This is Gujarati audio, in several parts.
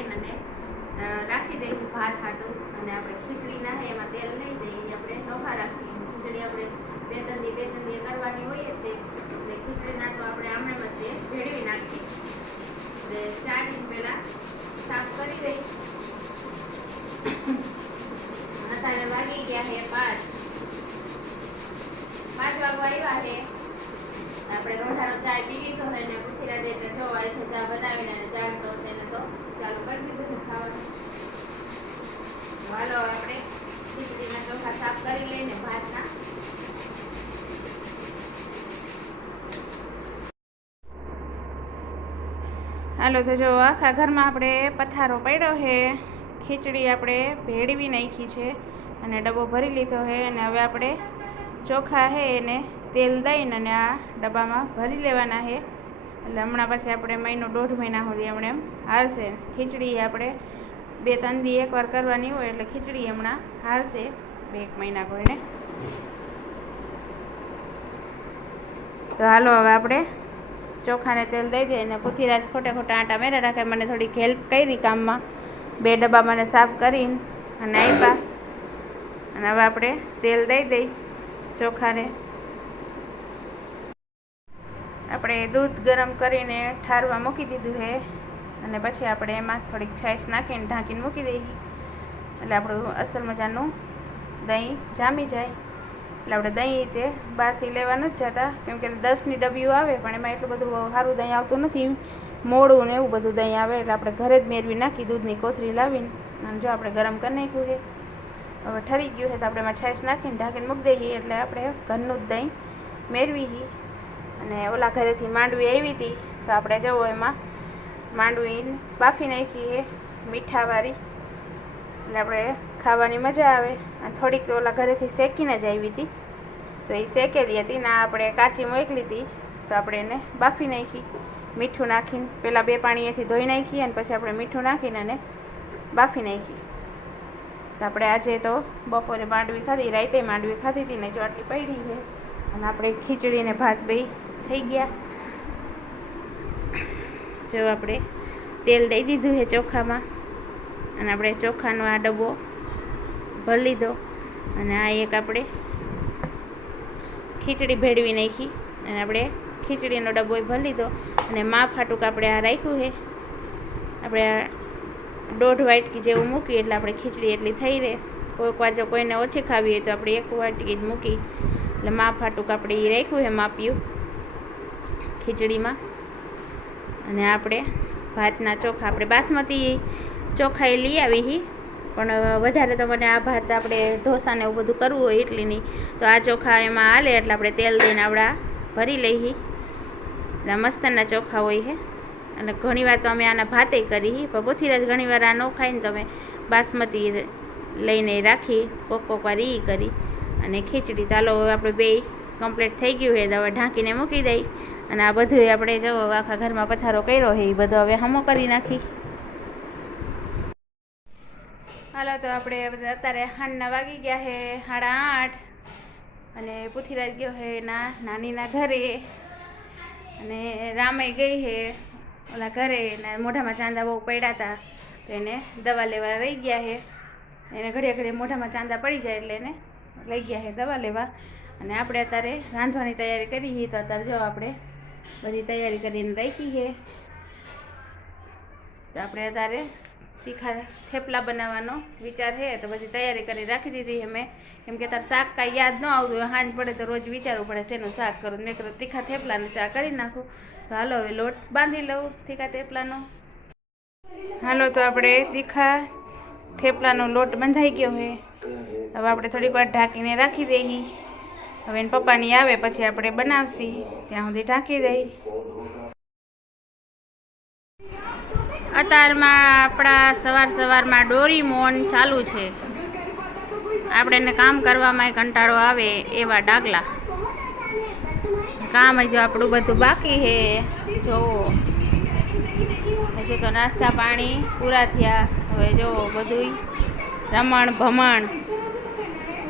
દઈને અને રાખી દઈશું ભાત હાટું. અને આપણે ખીચડી ના એમાં તેલ નહીં દઈએ, આપણે ચોખા રાખીએ. ખીચડી આપણે બે ત્રણ દી કરવાની હોય તે એટલે ખીચડીના તો આપણે આમણે વચ્ચે ભેળવી નાખીએ. એટલે 4 દિન પહેલાં સાફ કરી દઈએ. અત્યારે વાગી ગયા છે 5 વાગવા આવ્યા છે. આપણે રોઢાનો ચા પી લીધો છે ને પૃથ્વીરાજ એટલે જો અહીંથી ચા બનાવીને ચા ટોસ એને તો ચાલુ કરી દીધું છે ખાવાનું. હાલો આપણે ખીચડીના ચોખા સાફ કરી લઈને ભાતના. હાલો તો જો આખા ઘરમાં આપણે પથારો પડ્યો છે. ખીચડી આપણે ભેળવી નાખી છે અને ડબ્બો ભરી લીધો છે. અને હવે આપણે ચોખા છે એને તેલ દઈને અને આ ડબ્બામાં ભરી લેવાના છે. એટલે હમણાં પછી આપણે મહિનો 1.5 મહિના સુધી હમણાં એમ હાલશે. ખીચડી આપણે 2-3 દી એકવાર કરવાની હોય એટલે ખીચડી હમણાં હાલશે 1 મહિના કોઈને. તો હાલો હવે આપણે ચોખાને તેલ દઈ દઈએ. અને પૃથ્વીરાજ ખોટા આટા મેરા રાખે, મને થોડીક હેલ્પ કરી કામમાં. 2 ડબ્બા મને સાફ કરીને અને આપ્યા. અને હવે આપણે તેલ દઈ દઈ ચોખાને. આપણે દૂધ ગરમ કરીને ઠારવા મૂકી દીધું છે. અને પછી આપણે એમાં થોડીક છાશ નાખીને ઢાંકીને મૂકી દઈએ. એટલે આપણું અસલ મજાનું દહીં જામી જાય. એટલે આપણે દહીં તે બહારથી લેવા નથી જતા, કેમકે 10ની ડબ્બીઓ આવે પણ એમાં એટલું બધું સારું દહીં આવતું નથી, મોડું ને એવું બધું દહીં આવે. એટલે આપણે ઘરે જ મેળવી નાખી દૂધની કોથળી લાવીને. અને જો આપણે ગરમ કરી નાખ્યું છે, હવે ઠરી ગયું છે તો આપણે એમાં છાશ નાખીને ઢાંકીને મૂકી દઈએ. એટલે આપણે ઘરનું જ દહીં મેળવી. અને ઓલા ઘરેથી માંડવી આવી હતી તો આપણે જવો એમાં માંડવી બાફી નાખી છે મીઠાવાળી. એટલે આપણે ખાવાની મજા આવે. અને થોડીક ઓલા ઘરેથી શેકીને જ આવી હતી તો એ શેકેલી હતી ને આપણે કાચી મોકલી હતી તો આપણે એને બાફી નાખી મીઠું નાખીને. પહેલાં 2 પાણીએથી ધોઈ નાખી અને પછી આપણે મીઠું નાખીને અને બાફી નાખી. તો આપણે આજે તો બપોરે માંડવી ખાધી, રાતે માંડવી ખાધી હતી ને જો આટલી પડી છે. અને આપણે ખીચડી ને ભાત બે થઈ ગયા. જો આપણે તેલ દઈ દીધું છે ચોખામાં. અને આપણે ચોખાનો આ ડબ્બો ભરી લીધો. અને આ એક આપણે ખીચડી ભેળવી નાખી અને આપણે ખીચડીનો ડબ્બો ભરી લીધો. અને માપ હાટુક આપણે આ રાખ્યું છે. આપણે 1.5 વાટકી જેવું મૂકી એટલે આપણે ખીચડી એટલી થઈ રહે. કોઈક વાર જો કોઈને ઓછી ખાવી હોય તો આપણે 1 વાટકી જ મૂકી. એટલે માપ હાટુક આપણે એ રાખ્યું છે માપ્યું ખીચડીમાં. અને આપણે ભાતના ચોખા આપણે બાસમતી ચોખા એ લઈ આવી પણ વધારે તો મને આ ભાત આપણે ઢોસાને એવું બધું કરવું હોય એટલી નહીં તો આ ચોખા એમાં હાલે. એટલે આપણે તેલ દઈને આપણા ભરી લઈએ. એટલે મસ્તના ચોખા હોય છે. અને ઘણીવાર તો અમે આના ભાતે કરી પણ પૃથ્વીરાજ ઘણીવાર આ ન ખાય ને તો અમે બાસમતી લઈને રાખી. કોક વાર એ કરી. અને ખીચડી ચાલો આપણે 2 કમ્પ્લીટ થઈ ગયું છે તો હવે ઢાંકીને મૂકી દઈ. અને આ બધું આપણે જો આખા ઘરમાં પથારો કર્યો છે એ બધો હવે હમો કરી નાખી. હાલો તો આપણે અત્યારે હાંજના વાગી ગયા છે 8:30. અને પૃથ્વીરાજ ગયો છે એના નાનીના ઘરે. અને રામે ગઈ છે ઓલા ઘરે. એના મોઢામાં ચાંદા બહુ પડ્યા હતા તો એને દવા લેવા રહી ગયા છે. એને ઘડીએ મોઢામાં ચાંદા પડી જાય એટલે એને લઈ ગયા છે દવા લેવા. અને આપણે અત્યારે રાંધવાની તૈયારી કરી તો અત્યારે જો આપણે બધી તૈયારી કરીને રાખી છે. તો આપણે અત્યારે તીખા થેપલા બનાવવાનો વિચાર છે તો બધી તૈયારી કરી રાખી દીધી છે મેં. કેમ કે તાર શાક કાંઈ યાદ ન આવતું હોય, સાંજ પડે તો રોજ વિચારવું પડે શેનું શાક કરું. મેં કરું તીખા થેપલાને ચા કરી નાખું. તો હાલો હવે લોટ બાંધી લઉં તીખા થેપલાનો. હાલો તો આપણે તીખા થેપલાનો લોટ બંધાઈ ગયો છે. હવે આપણે થોડીક વાર ઢાંકીને રાખી દઈએ. હવે એને પપ્પાની આવે પછી આપણે બનાવશી ત્યાં સુધી ઢાંકી દઈ. અત્યારમાં આપણા સવારમાં ડોરીમોન ચાલુ છે. આપણે એને કામ કરવામાં કંટાળો આવે એવા ડાગલા. કામ હજુ આપણું બધું બાકી છે. જોવો હજુ તો નાસ્તા પાણી પૂરા થયા. હવે જોવો બધું રમણ ભમણ.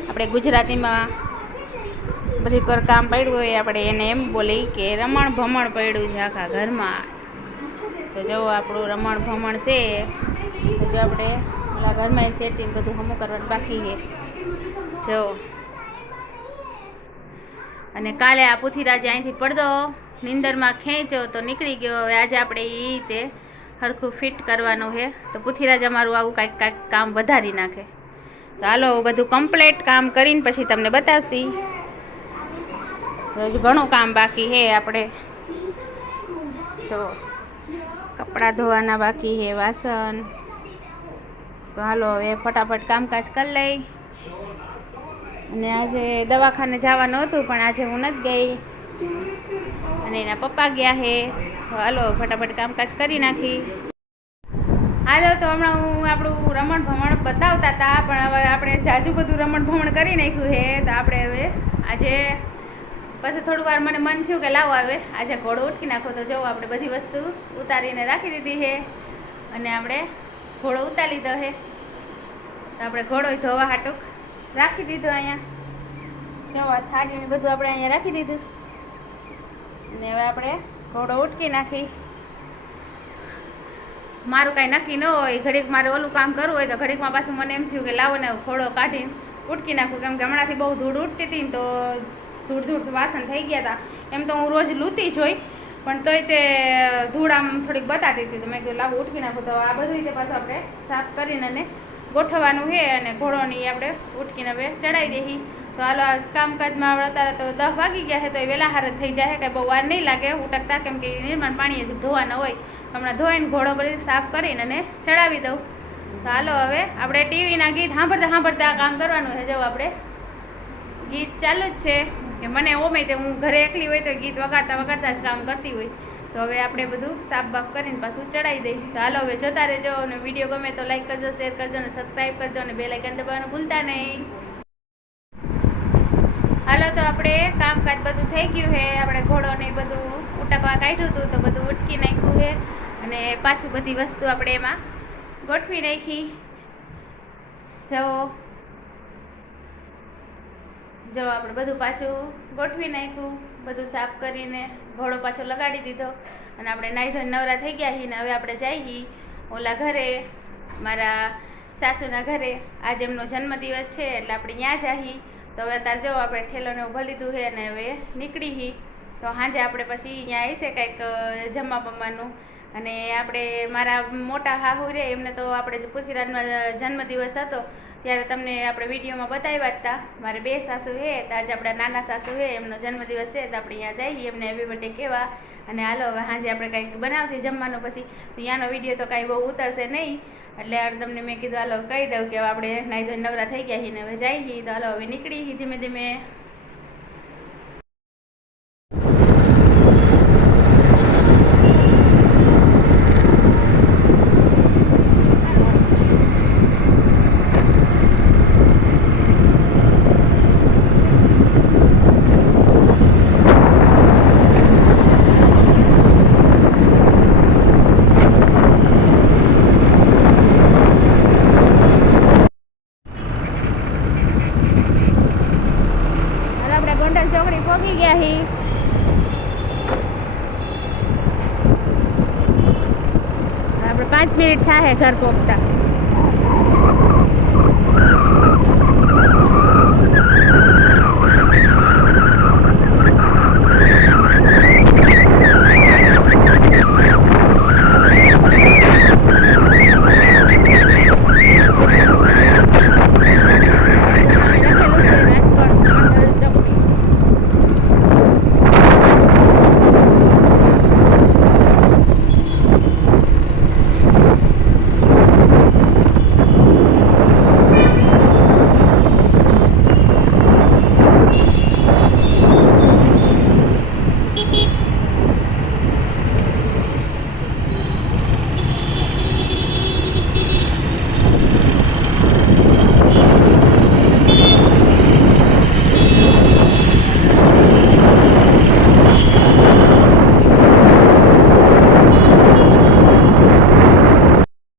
આપણે ગુજરાતીમાં બધી પર કામ પડ્યું હોય આપણે એને એમ બોલી કે રમણ ભમણ પડ્યું છે આખા ઘરમાં. તો જો આપણું રમણ ભમણ છે જો આપણે ઓલા ઘરમાં સેટિંગ બધું હમું કરવાનું બાકી છે જો. અને કાલે આ પુથીરાજ અહીંથી પડદો નીંદરમાં ખેંચ્યો તો નીકળી ગયો. હવે આજે આપણે એ રીતે સરખું ફિટ કરવાનું છે. તો પુથીરાજ અમારું આવું કાંઈક કામ વધારી નાખે. તો હાલો બધું કમ્પ્લીટ કામ કરીને પછી તમને બતાવશી. હજુ ઘણું કામ બાકી છે આપણે જો કપડાં ધોવાના બાકી છે, વાસણ. તો હાલો હવે ફટાફટ કામકાજ કરી લઈ. અને આજે દવાખાને જવાનું હતું પણ આજે હું નથી ગઈ અને એના પપ્પા ગયા છે. તો હાલો ફટાફટ કામકાજ કરી નાખી. હાલો તો હમણાં હું આપણું રમણ ભમણ બતાવતા હતા પણ હવે આપણે જાજુ બધું રમણ ભમણ કરી નાખ્યું છે. તો આપણે હવે આજે પછી થોડું વાર મને મન થયું કે લાવો આવે આજે ઘોડો ઉટકી નાખો. તો જો આપણે બધી વસ્તુ ઉતારીને રાખી દીધી છે અને આપણે ઘોડો ઉતારી લીધો છે. તો આપણે ઘોડો ધોવા હાટું રાખી દીધો અહીંયા જો થાળી બધું આપણે અહીંયા રાખી દીધું. અને હવે આપણે ઘોડો ઉટકી નાખી. મારું કાંઈ નક્કી ન હોય, ઘડીક મારે ઓલું કામ કરવું હોય તો ઘડીકમાં પાછું મને એમ થયું કે લાવો ને ઘોડો કાઢીને ઉટકી નાખું. કેમ કે હમણાંથી બહુ ધૂળ ઉઠતી હતી ને તો ધૂળ વાસણ થઈ ગયા હતા. એમ તો હું રોજ લૂતી જ હોય પણ તોય તે ધૂળ આમ થોડીક બતાતી હતી. તો મેં કીધું લાવો ઉટકી નાખું. તો આ બધું રીતે પાછું આપણે સાફ કરીને અને ગોઠવવાનું છે અને ઘોડોની આપણે ઉટકીને હવે ચડાવી દઈએ. તો હાલો કામકાજમાં અત્યારે તો 10 વાગી ગયા છે તો એ વહેલા હાર થઈ જાય કે બહુ વાર નહીં લાગે ઉટકતા. કેમ કે નિર્માણ પાણી ધોવાના હોય. હમણાં ધોઈને ઘોડો બધી સાફ કરીને અને ચડાવી દઉં. તો હાલો હવે આપણે ટીવીના ગીત સાંભળતા કામ કરવાનું છે. જો આપણે ગીત ચાલુ જ છે કે મને ઓમે તે હું ઘરે એકલી હોય તો ગીત વગાડતા જ કામ કરતી હોય. તો હવે આપણે બધું સાફ બાફ કરીને પાછું ચડાવી દઈએ. તો હાલો હવે જોતા રહેજો અને વિડીયો ગમે તો લાઈક કરજો, શેર કરજો અને સબસ્ક્રાઈબ કરજો અને બેલ આઇકન દબાવવાનું ભૂલતા નહીં. હાલો તો આપણે કામકાજ બધું થઈ ગયું છે. આપણે ઘોડોને બધું ઉટકવા કાઢ્યું હતું તો બધું ઉટકી નાખ્યું છે અને પાછું બધી વસ્તુ આપણે એમાં ગોઠવી નાખી. જો આપણે બધું પાછું ગોઠવી નાખ્યું, બધું સાફ કરીને ઘોડો પાછો લગાડી દીધો અને આપણે નાહી ધોઈને નવરા થઈ ગયા છીએ. ને હવે આપણે જઈએ ઓલા ઘરે, મારા સાસુના ઘરે. આજે એમનો જન્મદિવસ છે એટલે આપણે ત્યાં જઈએ. તો હવે અત્યારે જો આપણે ઠેલોને ઉભા લીધું છે અને હવે નીકળી. તો સાંજે આપણે પછી અહીંયા આવી છે કંઈક જમવા બમવાનું. અને આપણે મારા મોટા હાહુ રે એમને તો આપણે પુથીરાજમાં જન્મદિવસ હતો ત્યારે તમને આપણે વિડીયોમાં બતાવ્યા હતા. મારે 2 સાસુ છે તો આજે આપણા નાના સાસુ છે એમનો જન્મદિવસ છે તો આપણે અહીંયા જઈએ એમને હેપી બર્થડે કહેવા. અને હાલો હવે સાંજે આપણે કંઈક બનાવશે જમવાનું. પછી ત્યાંનો વિડીયો તો કાંઈ બહુ ઉતરશે નહીં એટલે તમને મેં કીધું હાલો કહી દઉં કે આપણે નાહી ધોઈને નવરા થઈ ગયા છીએ ને હવે જઈએ. તો હાલો હવે નીકળી ધીમે ધીમે. ચોકડી પહોંચી ગયા છીએ. આપણે 5 મિનિટ થાય ઘર પહોંચતા.